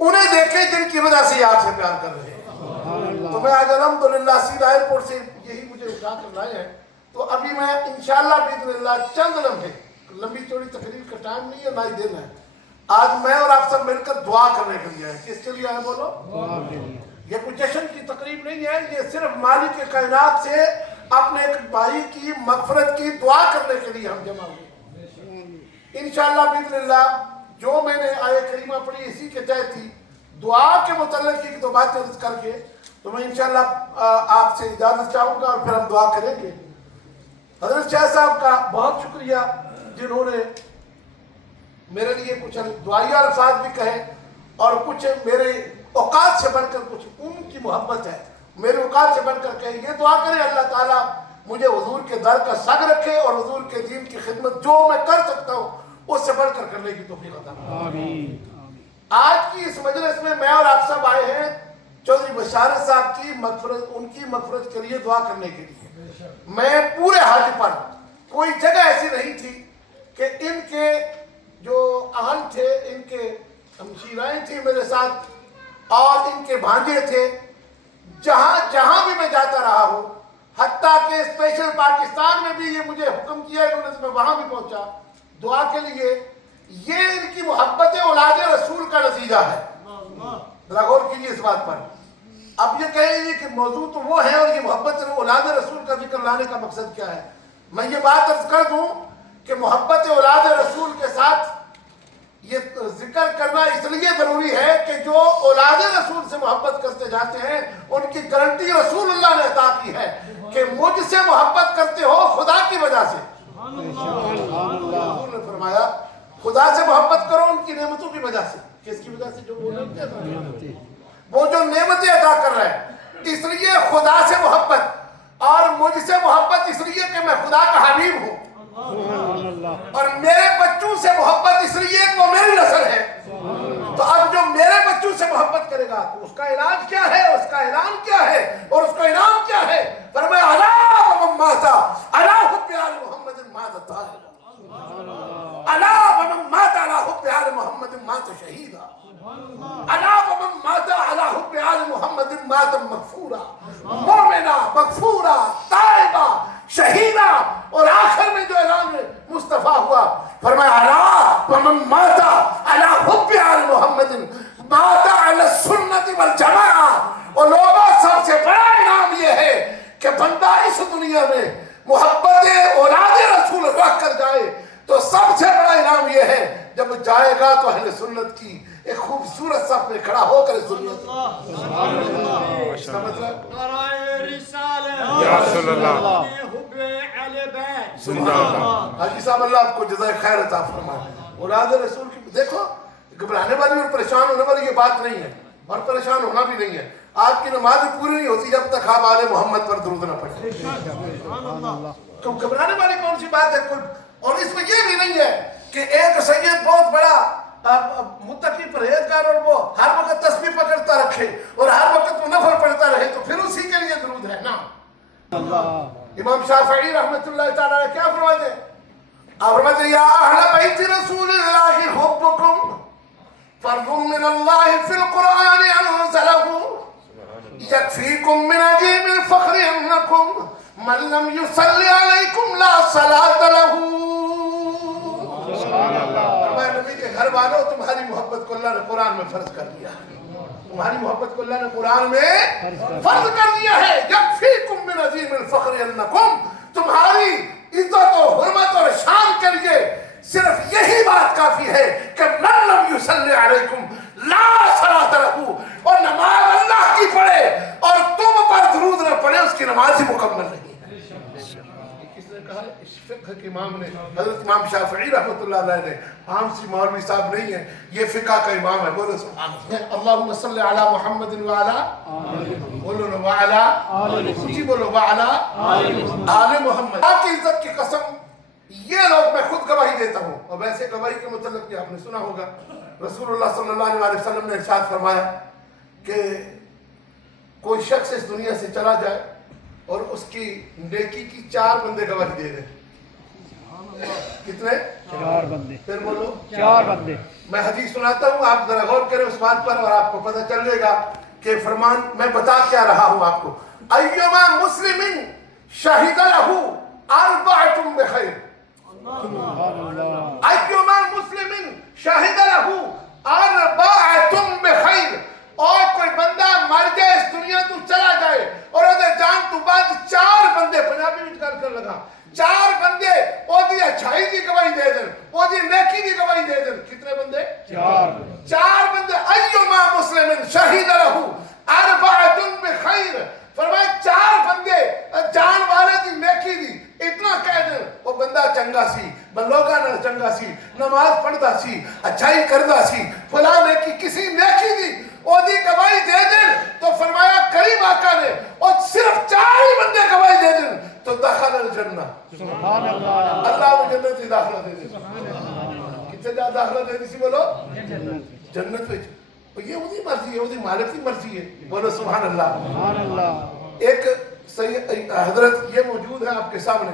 انہیں دیکھیں جن کی وجہ سے آپ سے پیار کر رہے ہیں۔ تو میں آج الحمدللہ سیدھا ایئرپورٹ سے یہی مجھے اٹھا کر لائے ہیں، تو ابھی میں انشاءاللہ باذن اللہ چند لمحے، لمبی چوڑی تقریر کا ٹائم نہیں ہے، نہ ہی دینا ہے، آج میں اور آپ سب مل کر دعا کرنے کے لیے آئے۔ کس کے لیے آئے بولو؟ یہ کوئی جشن کی تقریب نہیں ہے، یہ صرف مالک کائنات سے اپنے ایک بھائی کی مغفرت کی دعا کرنے کے لیے ہم جمع ہوئے۔ انشاءاللہ باذن اللہ جو میں نے آیہ کریمہ پڑھی اسی کے تحت تھی، دعا کے متعلق کی دو باتیں عرض کر کے تو میں انشاءاللہ آپ سے اجازت چاہوں گا اور پھر ہم دعا کریں گے۔ حضرت شاہ صاحب کا بہت شکریہ جنہوں نے میرے لیے کچھ دعائیہ الفاظ بھی کہے، اور کچھ میرے اوقات سے بڑھ کر کچھ ان کی محبت ہے، میرے اوقات سے بڑھ کر کہے۔ یہ دعا کریں اللہ تعالیٰ مجھے حضور کے در کا سگ رکھے اور حضور کے دین کی خدمت جو میں کر سکتا ہوں اس سے بڑھ کر کرنے کی توفیق عطا فرمائے۔ آج کی اس مجلس میں میں اور آپ سب آئے ہیں چودھری بشارت صاحب کی مغفرت، ان کی مغفرت کے لیے دعا کرنے کے لیے۔ میں پورے حج پر کوئی جگہ ایسی نہیں تھی کہ ان کے جو اہل تھے، ان کے ہمشیرائیں تھیں میرے ساتھ اور ان کے بھانجے تھے، جہاں جہاں بھی میں جاتا رہا ہوں، حتیٰ کہ اسپیشل پاکستان میں بھی یہ مجھے حکم کیا انہوں نے، میں وہاں بھی پہنچا دعا کے لیے۔ یہ ان کی محبت اولاد رسول کا نتیجہ ہے۔ ذرا غور کیجیے اس بات پر۔ اب یہ کہیں گے کہ موضوع تو وہ ہے اور یہ محبت اولاد رسول کا ذکر لانے کا مقصد کیا ہے؟ میں یہ بات عرض کر دوں کہ محبت اولاد رسول کے ساتھ یہ ذکر کرنا اس لیے ضروری ہے کہ جو اولاد رسول سے محبت کرتے جاتے ہیں ان کی گارنٹی رسول اللہ نے عطا کی ہے کہ مجھ سے محبت کرتے ہو خدا کی وجہ سے۔ حضور نے فرمایا خدا سے محبت کرو ان کی نعمتوں کی وجہ سے۔ کس کی وجہ سے؟ جو وہ جو نعمتیں عطا کر رہے ہیں، اس لیے خدا سے محبت، اور مجھ سے محبت اس لیے کہ میں خدا کا حبیب ہوں، اور میرے بچوں سے محبت اس لیے کہ وہ میری نسل ہے۔ تو اب جو میرے بچوں سے محبت کرے گا تو اس کا علاج کیا ہے، اس کا اعلان کیا ہے اور اس کا انعام کیا ہے؟ فرمایا الا ومن مات علی حب آل محمد مات طاہرا، الا ومن مات علی حب آل محمد مات شہیدا، الا ومن مات علی حب آل محمد مات مغفورا، مومنا مغفورا تائبا شہیدہ۔ اور آخر میں جو اعلان مصطفیٰ ہوا فرمایا الا ومن مات علی حب آل محمد مات علی السنت والجماعہ۔ اور لوگوں سب سے بڑا انعام یہ ہے کہ بندہ اس دنیا میں محبت اولاد رسول رکھ کر جائے تو سب سے بڑا انعام یہ ہے جب جائے گا تو اہل سنت کی ایک خوبصورت صف میں کھڑا ہو کر سنت۔ اس کا مطلب یا رسول اللہ حاجی صاحب اللہ آپ کو جزائے خیر عطا فرمائے۔ اولاد رسول کی دیکھو، گھبرانے والی اور پریشان ہونے والی یہ بات نہیں ہے، اور پریشان ہونا بھی نہیں ہے۔ آپ کی نماز پوری نہیں ہوتی جب تک آپ آل محمد پر درود نہ پڑھیں۔ تو گھبرانے والی کون سی بات ہے؟ اور اس میں یہ بھی نہیں ہے کہ ایک سید بہت بڑا متقی پرہیزگار اور وہ ہر وقت تسبیح پکڑتا رکھے اور ہر وقت وہ نفل پڑھتا رہے تو پھر اسی کے لیے درود ہے نا۔ امام شافعی رحمت اللہ تعالیٰ نے کیا فرماتے ہیں؟ آپ فرماتے ہیں یا اہل بیت رسول اللہ حبکم فرض من اللہ فی القرآن انزلہ یکفیکم من عجیب الفخر انکم من لم یصلی علیکم لا صلاة لہ۔ فرمایا نبی کے گھر والوں تمہاری محبت کو اللہ نے قرآن میں فرض کر دیا ہے، تمہاری محبت کو اللہ نے قرآن میں فرض کر دیا ہے۔ یکفیکم من عظیم الفخر انکم، تمہاری عزت و حرمت اور شان کے لیے صرف یہی بات کافی ہے کہ من لم یصلی علیکم لا صلاۃ لہ، اور نماز اللہ کی پڑھے اور تم پر درود نہ پڑھے اس کی نماز ہی مکمل نہیں ہے۔ کس نے کہا؟ اس فقہ کے امام نے، حضرت امام شافعی رحمۃ اللہ علیہ نے، عام سی مولوی صاحب نہیں ہے، یہ فقہ کا امام ہے۔ بولو سبحان اللہ، اللہم صلی علی محمد وعلی، بولو نا وعلی، جی بولو وعلی آل محمد۔ اللہ کی عزت کی قسم یہ لوگ، میں خود گواہی دیتا ہوں، اور ویسے گواہی کے متعلق بھی آپ نے سنا ہوگا، رسول اللہ صلی اللہ علیہ وسلم نے ارشاد فرمایا کہ کوئی شخص اس دنیا سے چلا جائے اور اس کی نیکی کی 4 بندے گواہی دے رہے ہیں، कितने? 4 बंदे। फिर बोलो 4 बंदे। मैं हदीस सुनाता हूँ, आप जरा गौर करें उस बात पर और आपको पता चल जाएगा कि फरमान मैं बता क्या रहा हूँ आपको। अय्युमा मुस्लिमिन शहीद लहू अर्बअतुम बिखैर, अय्युमा मुस्लिमिन शहीद लहू अर्बअतुम बिखैर, और कोई बंदा मर जाए इस दुनिया तू चला जाए और ओदे जान तू बाद 4 बंदे, पंजाबी में गल कर लगा, 4 बंदे ओदी अच्छाई की गवाही दे देन, ओदी नेकी की गवाही दे देन। कितने बंदे? 4 बंदे। अय्युमा मुस्लिमिन शहीद लहू अर्बअतुन बिखैर, फरमाया 4 बंदे जान वाले दी नेकी दी इतना कह देन वो बंदा चंगा सी, बलोगा ना चंगा सी, नमाज पढ़दा सी, अच्छाई करदा सी, फलां नेकी किसी नेकी दी ओदी गवाही दे देन, तो फरमाया करीम आका ने और सिर्फ 4 ही बंदे गवाही दे देन तो दखल अल जन्ना, सुभान अल्लाह, अल्लाह को जन्नत में दाखिला दे दे। कितने ज्यादा दाखिला दे दी सी बोलो? जन्नत में। ये ओदी मर्जी है, ओदी मालिक की मर्जी है, बोलो सुभान अल्लाह, सुभान अल्लाह। एक सही हजरत ये मौजूद है आपके सामने,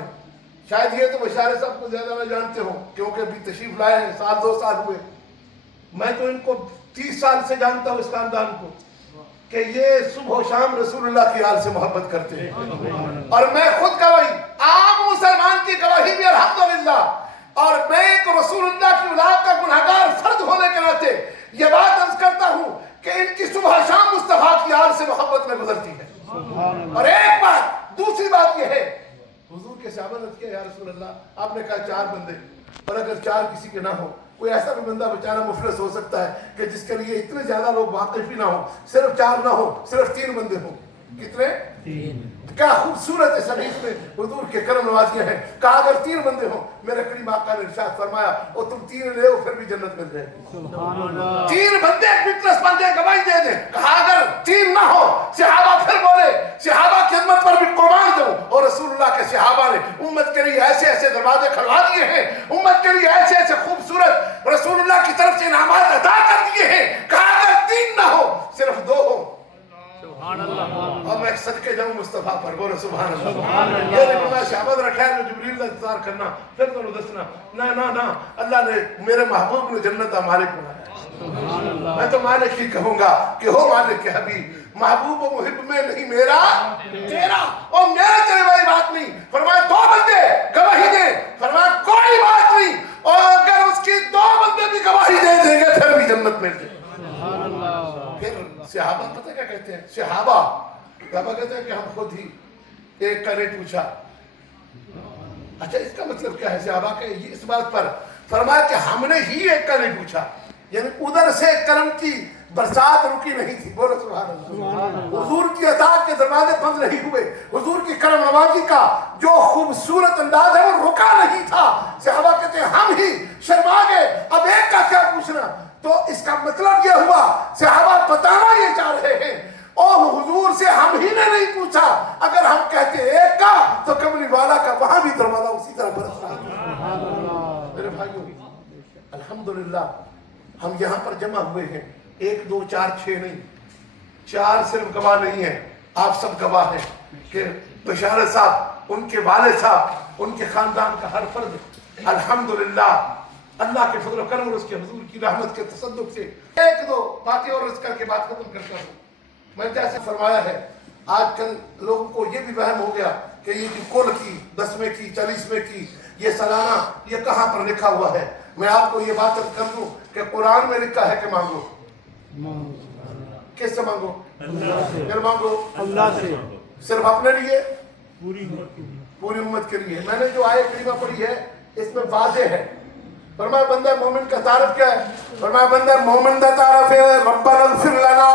शायद ये तो बशारे साहब को ज्यादा ना जानते हो क्योंकि अभी तशरीफ लाए हैं, 1-2 साल हुए। मैं तो इनको 30 साल से जानता हूँ इस खानदान को कि ये सुबह शाम रसूलुल्लाह की आल से मोहब्बत करते हैं, और मैं खुद गवाही, आम मुसलमान की गवाही भी अल्हम्दुलिल्लाह, और मैं एक रसूलुल्लाह की औलाद का गुनहगार फर्द होने के नाते ये बात अर्ज करता हूँ कि इनकी सुबह शाम मुस्तफा की आल से मोहब्बत में गुजरती है। और एक बात, दूसरी बात यह है, हुजूर के सहाबा ने किया, या रसूलल्लाह आपने कहा 4 बंदे, और अगर 4 किसी के ना हो, कोई ऐसा भी बंदा बेचारा मुफलिस हो सकता है कि जिसके लिए इतने ज्यादा लोग वाकिफ ही ना हो, सिर्फ 4 ना हो, सिर्फ 3 बंदे हो। कितने? 3। क्या खूबसूरत इस हदीस में हुजूर के करम नवाजियां हैं। कहा अगर 3 बंदे हो, मेरे करीम आका ने इरशाद फरमाया और तुम 3 ले हो फिर भी जन्नत मिल जाएगी। सुभान अल्लाह। 3 बंदे फिटनेस बंदे गवाही दे दे। कहा अगर 3 ना हो, सहाबा फिर बोले सहाबा की खिदमत पर भी कुर्बान दो, और रसूलुल्लाह के सहाबा ने उम्मत के लिए ऐसे ऐसे दरवाजे खुलवा दिए हैं, उम्मत के लिए ऐसे ऐसे खूबसूरत रसूलुल्लाह की तरफ से इनामात अदा कर दिए हैं। कहा अगर 3 ना हो, सिर्फ 2 हो, और मैं सदके जाऊं मुस्तफा पर, बोलो सुभान अल्लाह। ये देखो मैं शहाबत रखा है जिब्रील का इंतजार करना, फिर तो दसना ना ना ना, अल्लाह ने मेरे महबूब ने जन्नत का मालिक बनाया। मैं तो मालिक ही कहूंगा कि हो मालिक के हबीब, महबूब व मुहिब में नहीं मेरा तेरा, और मेरा तेरे वाली बात नहीं। फरमाया 2 बंदे गवाही दे, फरमाया कोई बात नहीं, और अगर उसकी 2 बंदे भी गवाही दे देंगे फिर भी जन्नत मिल जाए। फिर सहाबा पता क्या कहते हैं? सहाबा कहते हैं कि हम खुद ही एक का रेट पूछा। अच्छा इसका मतलब क्या है? सहाबा के इस बात पर फरमाया कि हमने ही एक का रेट पूछा, यानी उधर से करम की बरसात रुकी नहीं थी, बोलो सुभान अल्लाह। हुजूर की अता के दरवाजे बंद नहीं हुए, हुजूर की करम नवाजी का जो खूबसूरत अंदाज है वो रुका नहीं था। सहाबा कहते हैं हम ही शर्मा गए, अब एक का क्या पूछना। तो इसका मतलब यह हुआ सहाबा बताना ये चाह रहे हैं, और हुजूर से हम ही ने नहीं पूछा, अगर हम कहते एक का तो कमली वाला का वहां भी दरवाजा उसी तरह बरस रहा। मेरे भाइयों अल्हम्दुलिल्लाह हम यहाँ पर जमा हुए हैं, 1 2 4 6 नहीं, 4 सिर्फ गवाह नहीं है, आप सब गवाह हैं कि बशारत साहब, उनके वालिद साहब, उनके खानदान का हर फर्द अल्हम्दुलिल्लाह अल्लाह के फजल करम और उसके हुजूर की रहमत के तसद्दुक से 1-2 बातें और अर्ज करके बात खत्म करता हूँ। मैं जैसे फरमाया है, आजकल लोगों को ये भी वहम हो गया कि ये जो कुल की 10वें की 40वें की ये सालाना ये कहाँ पर लिखा हुआ है। मैं आपको ये बात अर्ज कर दूं कि कुरान में लिखा है कि मांगो, किससे मांगो? फिर मांगो अल्लाह से, सिर्फ अपने लिए, पूरी उम्मत के लिए। मैंने जो आयत करीमा पढ़ी है इसमें वाज़ेह है। फरमाया बंदा मोमिन का तारफ क्या है? फरमाया बंदा मोमिन का तारफ है रब्बना इग़फिर लना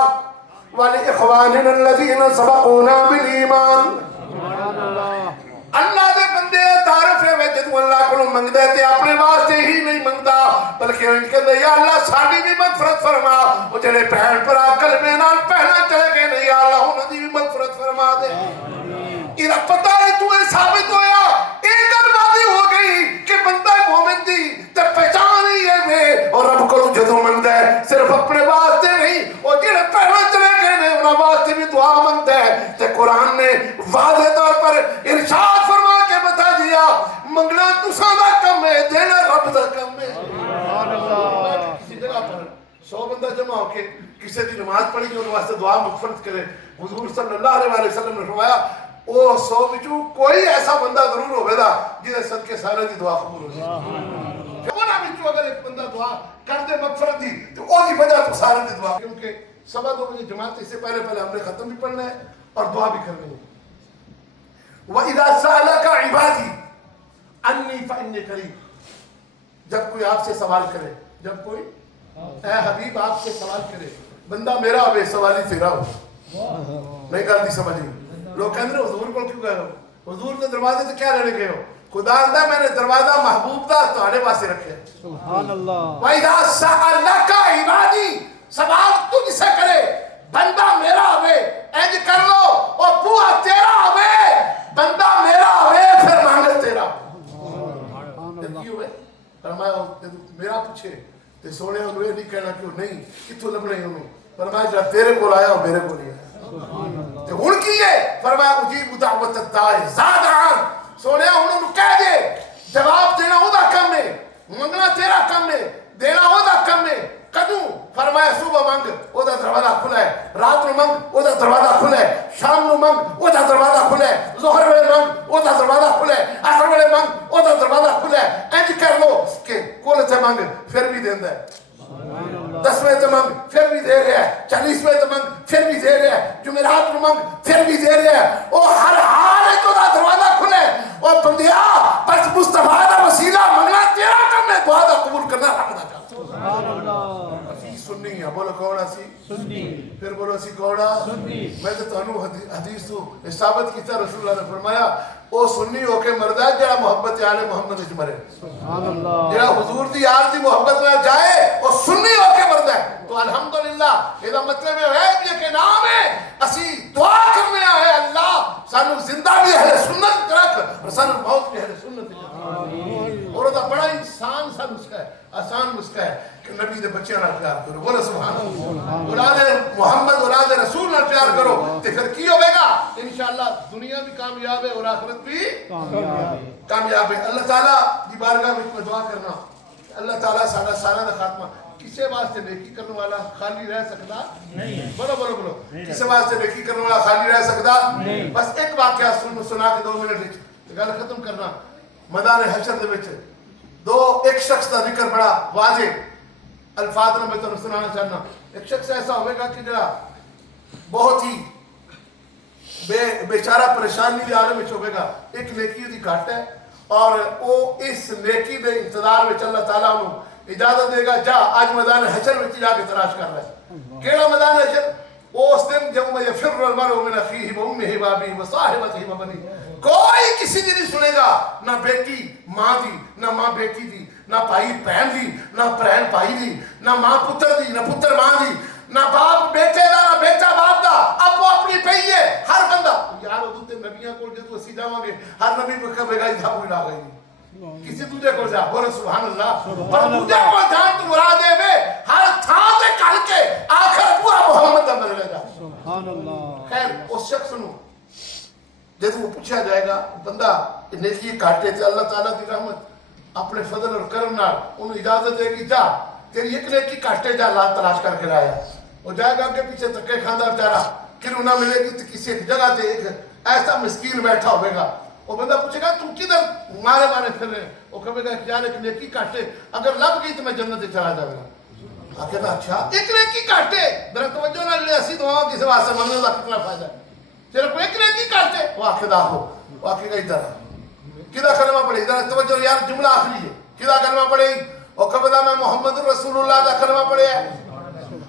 व लिइख़वानिना अल्लज़ीना सबक़ूना बिल ईमान। अल्लाह दे बंदे तारफ है वे जदों अल्लाह कोलों मंगदे ते अपने वास्ते ही नहीं मंगदा, बल्कि कहंदा या अल्लाह साडी भी मगफरत फरमा। ओ जेड़े भैन भरा कलमे नाल पहला चले गए ने, या अल्लाह उन्हां दी भी मगफरत फरमा दे। इरा पता है तू साबित होया, एक गल वादी हो गई कि बंदा मोमिन दी ते पहचान ही है वे, और रब को जदों मंगदा है सिर्फ अपने वास्ते नहीं, और जेड़े पहला चले गए ने उन्हां वास्ते भी दुआ मंगदा है। ते कुरान ने वाज़े तौर पर इरशाद फरमा के बता दिया मंगना तुसां दा कम है, देना रब दा कम है। सुभान अल्लाह। किसी जगह पर 100 बंदा जमा होके किसी की नमाज पढ़ी उन्होंने वास्ते दुआ मगफरत करे, हुजूर सल्लल्लाहु अलैहि वसल्लम ने फरमाया ओ 100 विचों कोई ऐसा बंदा जरूर होवेगा जिहदे सदके सारे दी दुआ कबूल हो जाए। उन्हां विचों अगर एक बंदा दुआ कर दे मगफरत दी तो ओदी वजह तो सारे दी दुआ, क्योंकि 2:15 बजे जमात, इससे पहले हमने खत्म भी पढ़ना है और दुआ भी करनी है। वइज़ा सअलका इबादी अन्नी फइन्नी करीब, जब कोई आपसे सवाल करे, जब कोई ऐ हबीब आपसे सवाल करे, बंदा मेरा होवे सवाली तेरा हो, नहीं गलती समझी। लोग कहते हैं हुजूर को क्यों गए हो, हुजूर के दरवाजे से क्या लेने गए हो? खुदा आंदा मैंने दरवाजा महबूब दा तुम्हारे वास्ते रखे। सुभान अल्लाह। वइज़ा सअलका इबादी, सवाल तुझसे करे, बंदा मेरा होवे इंज कर लो, और बुआ तेरा होवे, बंदा मेरा होवे फिर मांगे तेरा। देखी हुए फरमाया मेरा पूछे ते सोने उन्हें नहीं कहना क्यों नहीं किथों लभने उन्हें, फरमाया जब तेरे को आया मेरे को नहीं आया ते हुन की है, फरमाया उजीब दावत दाए ज़ादान, सोने उन्होंने कह दे जवाब देना ओदा कम है, मंगना तेरा कम है, देना ओदा कम है। कदू फरमाया सुबह मंग ओदा दरवाजा खुला है, रात में मंग ओदा दरवाजा खुला है, शाम में मंग ओदा दरवाजा खुला है, जोहर वेले मंग ओदा दरवाजा खुला है, असर वेले मंग ओदा दरवाजा खुला है। इंज कर लो कि कोल से मंग फिर भी देंदा है, 10वें ते मंग फिर भी दे रहा है, 40वें ते मंग फिर भी दे रहा है, जुमेरात में मंग फिर भी दे रहा है। ओ हर हाल है ओदा दरवाजा खुला है। और बंदिया बस मुस्तफा दा वसीला मंगना तेरा काम है, दुआ दा कबूल करना रब दा काम। सुभान अल्लाह। सुन्नी है, बोलो कौन सी सुन्नी, फिर बोलो सी कौड़ा सुन्नी। मैं तो तानू हदीस तो साबित कीता, रसूलुल्लाह ने फरमाया ओ सुन्नी होके मरदा जेड़ा मोहब्बत आले मोहम्मद विच मरे, सुभान अल्लाह। जेड़ा हुजूर दी यार दी मोहब्बत में जाए ओ सुन्नी होके मरदा है। तो अल्हम्दुलिल्लाह एदा मतलब है कि नाम है असी दुआ करने आए अल्लाह सानू जिंदा भी अहले सुन्नत रख और सानू मौत भी अहले सुन्नत रख। और ओदा बड़ा इंसान सा नुस्खा है, आसान नुस्खा है कि नबी दे बच्चों नाल प्यार करो, बोलो सुभान अल्लाह। औलाद मोहम्मद औलाद रसूल नाल प्यार करो ते फिर की होवेगा? इंशाअल्लाह दुनिया भी कामयाब है और आखिरत भी कामयाब है। अल्लाह ताला दी बारगाह में दुआ करना, अल्लाह ताला साडा सारा दा खात्मा किसे वास्ते नेकी करने वाला खाली रह सकता नहीं है। बोलो बोलो बोलो, किसे वास्ते नेकी करने वाला खाली रह सकता नहीं। बस एक वाकया सुना के 2 मिनट विच गल खत्म करना। मैदान हशर दे विच एक शख्स का जिक्र बड़ा वाजे अल्फाज में मैं तुहानू सुनाना चाहना। एक शख्स ऐसा होगा कि जरा बहुत ही बेचारा परेशानी के आलम में होगा, एक नेकी दी घट है और वो इस नेकी के इंतजार में अल्लाह ताला उन्होंने इजाजत देगा, जा आज मैदान हशर में जाके तलाश कर रहा है। केड़ा मैदान हशर? उस दिन जब मैं यफिर्रुल मरउ मिन अखीहि व उम्मिहि व अबीहि व साहिबतिहि व बनीहि, कोई किसी की नहीं सुनेगा, ना बेटी मां दी, ना मां बेटी दी, ना भाई बहन दी, ना बहन भाई दी, ना मां पुत्र दी, ना पुत्र मां दी, ना बाप बेटे दा, ना बेटा बाप दा। अब वो अपनी पई है हर बंदा यार उदू ते नबियां कोल जदों असीं जावांगे हर नबी को कहेगा इधा कोई आ गई किसी दूजे को जा, बोलो सुभान अल्लाह। पर दूजे को जान तो मुराद है वे हर थां ते कल के आखिर पूरा मोहम्मद दा बदलेगा। सुभान अल्लाह। खैर उस शख्स नु जब वो पूछा जाएगा बंदा नेकी काटे थे, अल्लाह ताला की रहमत अपने फजल और करम नाल उन्हें इजाजत देगी, जा तेरी एक नेकी काटे जा, ला तलाश करके लाया। वो जाएगा आगे पीछे धक्के खांदा बेचारा, किरू ना मिलेगी तो किसी एक जगह पे एक ऐसा मिस्कीन बैठा होगा। वो बंदा पूछेगा तू किधर मारे मारे फिर रहे? वो कहेगा यार एक नेकी काटे, अगर लग गई तो मैं जन्नत में चला जाऊंगा। आखिर अच्छा एक नेकी काटे, जरा तवज्जो ना ले असी दुआ किसी वास्ते मंगने का कितना फायदा? तेरे को एक नेकी काटे, वो आखिदा हो, वो आखिदा इधर किदा कलमा पड़े, इधर तवज्जो यार जुमला आखिरी है, किदा कलमा पड़े? वो कहेगा मैं मोहम्मद रसूलुल्लाह का कलमा पड़े है।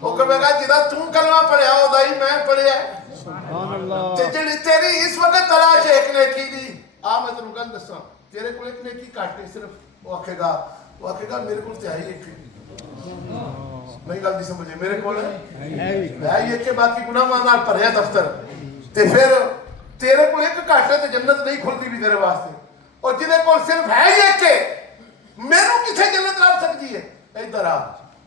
वो कहेगा जिदा तू कलमा पढ़े हो दाई मैं पढ़े है। सुभान अल्लाह। ते जेड़ी तेरी इस वक्त तलाश है एक नेकी दी, आ मैं तेनू गल दसा तेरे को एक नेकी काटे सिर्फ, वो आखेगा मेरे को ते है ही एक नहीं गल दी समझे, मेरे को है ये के बाकी गुनाह नाल भरिया दफ्तर ते फिर तेरे को एक काटे ते जन्नत नहीं खुलती भी तेरे वास्ते। और जिदे को सिर्फ है ये के मेनू किथे जन्नत लग सकती है? इधर आ,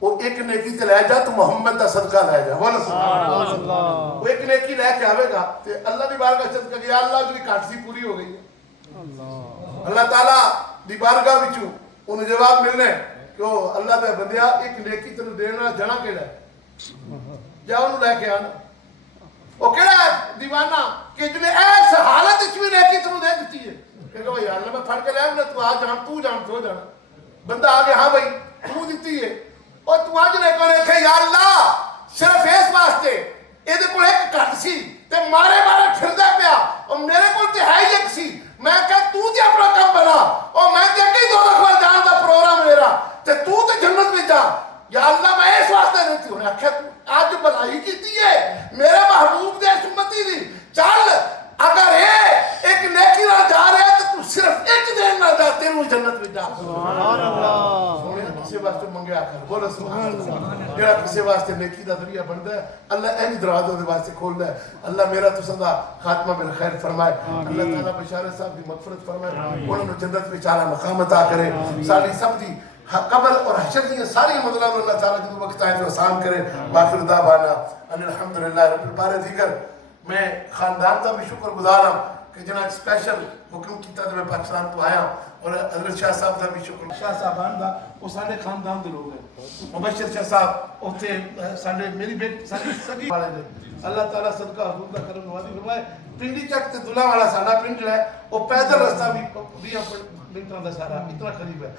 वो एक नेकी ते ले जा, तू मोहम्मद दा सदका ले जा, बोलो सुभान अल्लाह। वो एक नेकी लेके आवेगा ते अल्लाह दी बारगाह सदका कि या अल्लाह जी घाट सी पूरी हो गई है। अल्लाह ताला دی بارگاہ وچوں انہوں جواب ملنے کہ وہ اللہ دے بندیا ایک نیکی تینوں دینا جنا کیڑا ہے جا انہوں لے کے آنا وہ کیڑا ہے دیوانہ کہ جنہیں ایس حالت وچ بھی نیکی تینوں دے دیتی ہے کہ بھائی اللہ میں پھڑ کے لے آؤں تو آ جان تو جانا بندہ آگے ہاں بھائی تو دیتی ہے اور تو آج نے کہا یا اللہ صرف اس واسطے یہ کو ایک گھٹ سی تے مارے پھردا پیا اور میرے کو تے ہے ہی ایک سی میں کہا تو تے اپنا کام بنا اور میں تے اگے 2 لکھ وال جان دا پروگرام میرا تے تو تے جنت میں جا یا اللہ میں اس واسطے نہیں تھی انہیں آخیا تو آج بلائی کیتی ہے میرے محبوب دے سمتی دی چل اگر یہ ایک نیکی نال جا رہا ہے تو صرف ایک دین نہ جا تینوں جنت میں جا سبحان اللہ سونے کسی واسطے منگیا کر بولو سبحان اللہ جڑا کسی واسطے نیکی دا ذریعہ بندا ہے اللہ این دروازے دے واسطے کھولدا ہے اللہ میرا تساں دا خاتمہ بالخیر فرمائے اللہ تعالی بشارت صاحب دی مغفرت فرمائے انہاں نوں جنت وچ اعلی مقام عطا کرے ساری سب دی قبر اور حشر دی ساری مطلب اللہ تعالی جدوں وقت آئے تو آسان کرے باخر دعوانا ان الحمدللہ رب العالمین دیگر میں خاندان کا بھی شکر گزار ہوں کہ جنہاں اسپیشل حکم کیتا تو میں پاکستان تو آیا اور حضرت شاہ صاحب کا بھی شکر شاہ صاحبان دا وہ سارے خاندان دے لوگ ہیں مبشر شاہ صاحب اوتھے سارے میری بیٹ ساری سگی والے نے اللہ تعالیٰ صدقہ حضور دا کرم نوازی فرمائے پنڈی چک تے دلہ والا سارا پنڈ ہے وہ پیدل رستہ بھی 20 منٹوں دا سارا اتنا قریب ہے